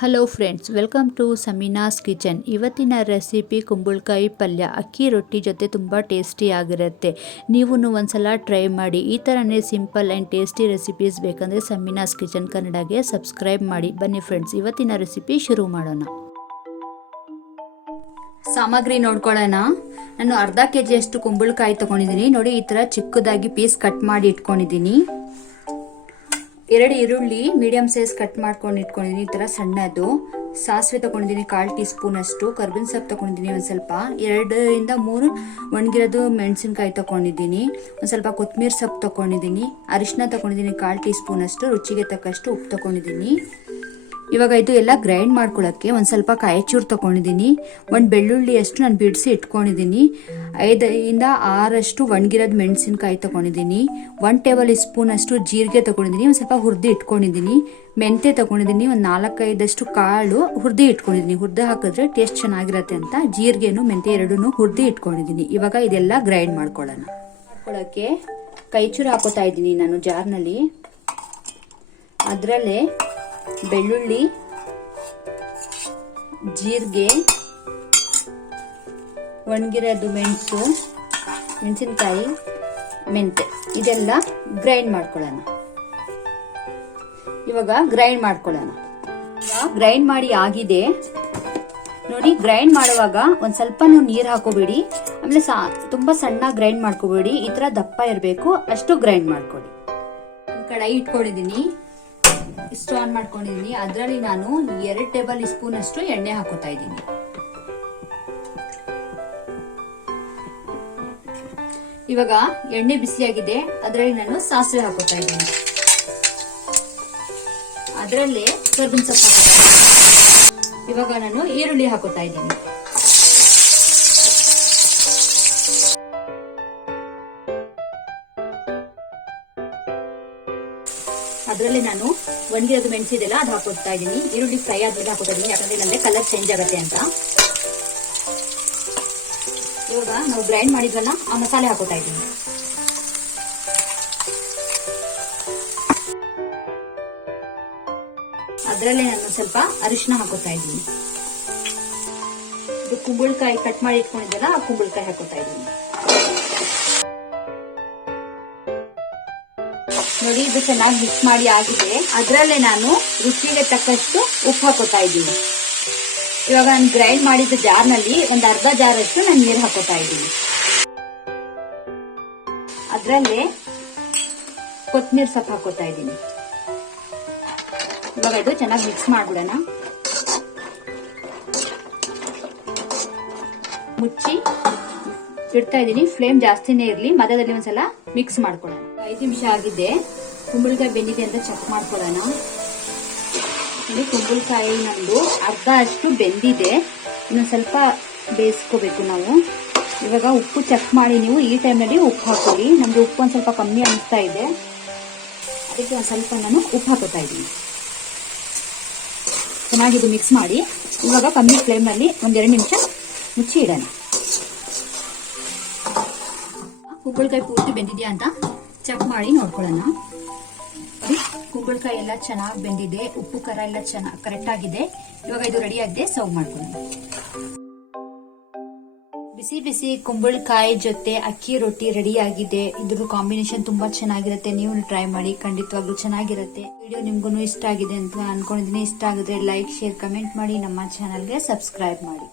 Hello friends, welcome to Samina's kitchen. ಇವತ್ತಿನ recipe ಕುಂಬಳಕಾಯಿ ಪಲ್ಯ. ಅಕ್ಕಿ ರೊಟ್ಟಿ ಜೊತೆ ತುಂಬ ಟೇಸ್ಟಿಯಾಗಿರುತ್ತೆ. ನೀವು ಒಂದ್ಸಲ ಟ್ರೈ ಮಾಡಿ. ಈ ಥರನೇ ಸಿಂಪಲ್ ಆ್ಯಂಡ್ ಟೇಸ್ಟಿ ರೆಸಿಪೀಸ್ ಬೇಕಂದರೆ ಸಮೀನಾಸ್ ಕಿಚನ್ ಕನ್ನಡಗೆ ಸಬ್ಸ್ಕ್ರೈಬ್ ಮಾಡಿ. ಬನ್ನಿ ಫ್ರೆಂಡ್ಸ್, ಇವತ್ತಿನ ರೆಸಿಪಿ ಶುರು ಮಾಡೋಣ. ಸಾಮಗ್ರಿ ನೋಡ್ಕೊಳ್ಳೋಣ. ನಾನು ಅರ್ಧ kg ಅಷ್ಟು ಕುಂಬಳಕಾಯಿ ತಗೊಂಡಿದ್ದೀನಿ. ನೋಡಿ, ಈ ಥರ ಚಿಕ್ಕದಾಗಿ ಪೀಸ್ ಕಟ್ ಮಾಡಿ ಇಟ್ಕೊಂಡಿದ್ದೀನಿ. 2 ಈರುಳ್ಳಿ ಮೀಡಿಯಂ ಸೈಜ್ ಕಟ್ ಮಾಡ್ಕೊಂಡು ಇಟ್ಕೊಂಡಿದ್ದೀನಿ, ಈ ತರ ಸಣ್ಣದು. ಸಾಸಿವೆ ತಗೊಂಡಿದ್ದೀನಿ 1/4 ಟೀ ಸ್ಪೂನ್ ಅಷ್ಟು. ಕರ್ಬೇವಿನ ಸೊಪ್ಪು ತಗೊಂಡಿದ್ದೀನಿ ಒಂದ್ ಸ್ವಲ್ಪ. 2 ಇಂದ 3 ಒಣಗಿರೋದು ಮೆಣಸಿನಕಾಯಿ ತಗೊಂಡಿದ್ದೀನಿ. ಒಂದ್ ಸ್ವಲ್ಪ ಕೊತ್ತಂಬರಿ ಸೊಪ್ಪು ತಗೊಂಡಿದ್ದೀನಿ. ಅರಿಶಿನ ತಗೊಂಡಿದ್ದೀನಿ 1/4 ಟೀ ಸ್ಪೂನ್ ಅಷ್ಟು. ರುಚಿಗೆ ತಕ್ಕಷ್ಟು ಉಪ್ಪು ತಗೊಂಡಿದ್ದೀನಿ. ಇವಾಗ ಇದು ಎಲ್ಲ ಗ್ರೈಂಡ್ ಮಾಡ್ಕೊಳ್ಳೋಕ್ಕೆ ಒಂದ್ ಸ್ವಲ್ಪ ಕಾಯಿಚೂರು ತಗೊಂಡಿದ್ದೀನಿ. 1 ಬೆಳ್ಳುಳ್ಳಿ ಅಷ್ಟು ನಾನು ಬಿಡಿಸಿ ಇಟ್ಕೊಂಡಿದ್ದೀನಿ. 5 ಇಂದ 6 ಅಷ್ಟು ಒಣಗಿರೋದು ಮೆಣಸಿನಕಾಯಿ ತಗೊಂಡಿದ್ದೀನಿ. 1 ಟೇಬಲ್ ಸ್ಪೂನ್ ಅಷ್ಟು ಜೀರಿಗೆ ತಗೊಂಡಿದ್ದೀನಿ. ಒಂದ್ ಸ್ವಲ್ಪ ಹುರಿದು ಇಟ್ಕೊಂಡಿದ್ದೀನಿ. ಮೆಂತೆ ತಗೊಂಡಿದ್ದೀನಿ. ಒಂದು 4-5 ಅಷ್ಟು ಕಾಳು ಹುರಿದು ಇಟ್ಕೊಂಡಿದ್ದೀನಿ. ಹುರಿದು ಹಾಕಿದ್ರೆ ಟೇಸ್ಟ್ ಚೆನ್ನಾಗಿರತ್ತೆ ಅಂತ ಜೀರಿಗೆನು ಮೆಂತೆ ಎರಡೂ ಹುರಿದು ಇಟ್ಕೊಂಡಿದ್ದೀನಿ. ಇವಾಗ ಇದೆಲ್ಲ ಗ್ರೈಂಡ್ ಮಾಡ್ಕೊಳ್ಳೋಕ್ಕೆ ಕಾಯಿಚೂರು ಹಾಕೋತಾ ಇದ್ದೀನಿ ನಾನು ಜಾರ್ನಲ್ಲಿ. ಅದರಲ್ಲೇ ಬೆಳ್ಳುಳ್ಳಿ, ಜೀರಿಗೆ, ಒಣಗಿರೋದು ಮೆಣಸಿನಕಾಯಿ, ಮೆಂತೆ ಇದೆಲ್ಲ ಗ್ರೈಂಡ್ ಮಾಡ್ಕೊಳ್ಳೋಣ. ಇವಾಗ ಗ್ರೈಂಡ್ ಮಾಡಿ ಆಗಿದೆ ನೋಡಿ. ಗ್ರೈಂಡ್ ಮಾಡುವಾಗ ಒಂದ್ ಸ್ವಲ್ಪ ನೀರು ಹಾಕೋಬೇಡಿ. ಆಮೇಲೆ ತುಂಬಾ ಸಣ್ಣ ಗ್ರೈಂಡ್ ಮಾಡ್ಕೋಬೇಡಿ. ಈ ತರ ದಪ್ಪ ಇರಬೇಕು ಅಷ್ಟು ಗ್ರೈಂಡ್ ಮಾಡ್ಕೊಳ್ಳಿ. ಕಡಾಯಿ ಇಟ್ಕೊಂಡಿದ್ದೀನಿ, ಸ್ಟವ್ ಆನ್ ಮಾಡ್ಕೊಂಡಿದ್ದೀನಿ. ಅದರಲ್ಲಿ ನಾನು 2 ಟೇಬಲ್ ಸ್ಪೂನ್ ಅಷ್ಟು ಎಣ್ಣೆ ಹಾಕೋತಾ ಇದ್ದೀನಿ. ಇವಾಗ ಎಣ್ಣೆ ಬಿಸಿಯಾಗಿದೆ. ಅದರಲ್ಲಿ ನಾನು ಸಾಸಿವೆ ಹಾಕೋತಾ ಇದ್ದೀನಿ. ಅದರಲ್ಲೇ ಕರ್ಬೇವಿನ ಸೊಪ್ಪು ಹಾಕೋತಾ ಇದ್ದೀನಿ. ಇವಾಗ ನಾನು ಈರುಳ್ಳಿ ಹಾಕೋತಾ ಇದ್ದೀನಿ. ಅದರಲ್ಲಿ ನಾನು ಒಣಗಿರೋದು ಮೆಣಸಿದೆಲ್ಲ ಅದು ಹಾಕೋತಾ ಇದ್ದೀನಿ. ಈರುಳ್ಳಿ ಫ್ರೈ ಆದ್ಮೇಲೆ ಹಾಕೋತಾ ಇದ್ದೀನಿ, ಯಾಕಂದ್ರೆ ಇಲ್ಲಂದ್ರೆ ಕಲರ್ ಚೇಂಜ್ ಆಗುತ್ತೆ ಅಂತ. ಇವಾಗ ನಾವು ಗ್ರೈಂಡ್ ಮಾಡಿದ್ವಲ್ಲ ಆ ಮಸಾಲೆ ಹಾಕೋತಾ ಇದ್ದೀನಿ. ಅದರಲ್ಲೇ ನಾನು ಸ್ವಲ್ಪ ಅರಿಶಿನ ಹಾಕೋತಾ ಇದ್ದೀನಿ. ಇದು ಕುಂಬಳಕಾಯಿ ಕಟ್ ಮಾಡಿ ಇಟ್ಕೊಂಡಿದ್ದಲ್ಲ, ಆ ಕುಂಬಳಕಾಯಿ ಹಾಕೋತಾ ಇದ್ದೀನಿ. ನೋಡಿ, ಇದು ಚೆನ್ನಾಗಿ ಮಿಕ್ಸ್ ಮಾಡಿ ಆಗಿದೆ. ಅದರಲ್ಲೇ ನಾನು ರುಚಿಗೆ ತಕ್ಕಷ್ಟು ಉಪ್ಪು ಹಾಕೋತಾ ಇದ್ದೀನಿ. ಇವಾಗ ನಾನು ಗ್ರೈಂಡ್ ಮಾಡಿದ ಜಾರ್ನಲ್ಲಿ ಒಂದು ಅರ್ಧ ಜಾರ್ ಅಷ್ಟು ನಾನು ನೀರು ಹಾಕೋತಾ ಇದ್ದೀನಿ. ಅದರಲ್ಲೇ ಕೊತ್ತಂಬರಿ ಸೊಪ್ಪು ಹಾಕೋತಾ ಇದ್ದೀನಿ. ಇವಾಗ ಇದು ಚೆನ್ನಾಗಿ ಮಿಕ್ಸ್ ಮಾಡ್ಬಿಡೋಣ. ಮುಚ್ಚಿ ಇಡ್ತಾ ಇದ್ದೀನಿ. ಫ್ಲೇಮ್ ಜಾಸ್ತಿನೇ ಇರಲಿ. ಮಧ್ಯದಲ್ಲಿ ಒಂದ್ಸಲ ಮಿಕ್ಸ್ ಮಾಡ್ಕೊಳ್ಳೋಣ. 5 ನಿಮಿಷ ಆಗಿದೆ. ಕುಂಬಳಕಾಯಿ ಬೆಂದಿದೆ ಅಂತ ಚೆಕ್ ಮಾಡ್ಕೊಳ್ಳೋಣ. ಇಲ್ಲಿ ಕುಂಬಳಕಾಯಿ ನಂದು ಅರ್ಧ ಅಷ್ಟು ಬೆಂದಿದೆ. ಇನ್ನೊಂದು ಸ್ವಲ್ಪ ಬೇಯಿಸ್ಕೋಬೇಕು ನಾವು. ಇವಾಗ ಉಪ್ಪು ಚೆಕ್ ಮಾಡಿ ನೀವು ಈ ಟೈಮ್ನಲ್ಲಿ ಉಪ್ಪು ಹಾಕೊಳ್ಳಿ. ನಮ್ದು ಉಪ್ಪು ಒಂದ್ ಸ್ವಲ್ಪ ಕಮ್ಮಿ ಅನಿಸ್ತಾ ಇದೆ, ಅದಕ್ಕೆ ಒಂದ್ ಸ್ವಲ್ಪ ನಾನು ಉಪ್ಪು ಹಾಕೋತಾ ಇದ್ದೀನಿ. ಚೆನ್ನಾಗಿದು ಮಿಕ್ಸ್ ಮಾಡಿ ಇವಾಗ ಕಮ್ಮಿ ಫ್ಲೇಮ್ನಲ್ಲಿ 1-2 ನಿಮಿಷ ಮುಚ್ಚಿ ಇಡೋಣ. ಕುಂಬಳಕಾಯಿ ಪೂರ್ತಿ ಬೆಂದಿದೆಯಾ ಅಂತ ಚೆಕ್ ಮಾಡಿ ನೋಡ್ಕೊಳ್ಳೋಣ. ಕುಂಬಳಕಾಯಿ ಎಲ್ಲ ಚೆನ್ನಾಗಿ ಬೆಂದಿದೆ. ಉಪ್ಪು ಖಾರ ಎಲ್ಲ ಚೆನ್ನಾಗಿ ಕರೆಕ್ಟ್ ಆಗಿದೆ. ಇವಾಗ ಇದು ರೆಡಿ ಆಗಿದೆ, ಸರ್ವ್ ಮಾಡ್ಕೊಳ್ಳೋಣ. ಬಿಸಿ ಬಿಸಿ ಕುಂಬಳಕಾಯಿ ಜೊತೆ ಅಕ್ಕಿ ರೊಟ್ಟಿ ರೆಡಿ ಆಗಿದೆ. ಇದ್ರ ಕಾಂಬಿನೇಷನ್ ತುಂಬಾ ಚೆನ್ನಾಗಿರುತ್ತೆ. ನೀವು ಟ್ರೈ ಮಾಡಿ, ಖಂಡಿತವಾಗ್ಲೂ ಚೆನ್ನಾಗಿರುತ್ತೆ. ವಿಡಿಯೋ ನಿಮ್ಗೂ ಇಷ್ಟ ಆಗಿದೆ ಅಂತ ಅನ್ಕೊಂಡಿದ್ದೀನಿ. ಇಷ್ಟ ಆಗಿದ್ರೆ ಲೈಕ್, ಶೇರ್, ಕಮೆಂಟ್ ಮಾಡಿ. ನಮ್ಮ ಚಾನಲ್ಗೆ ಸಬ್ಸ್ಕ್ರೈಬ್ ಮಾಡಿ.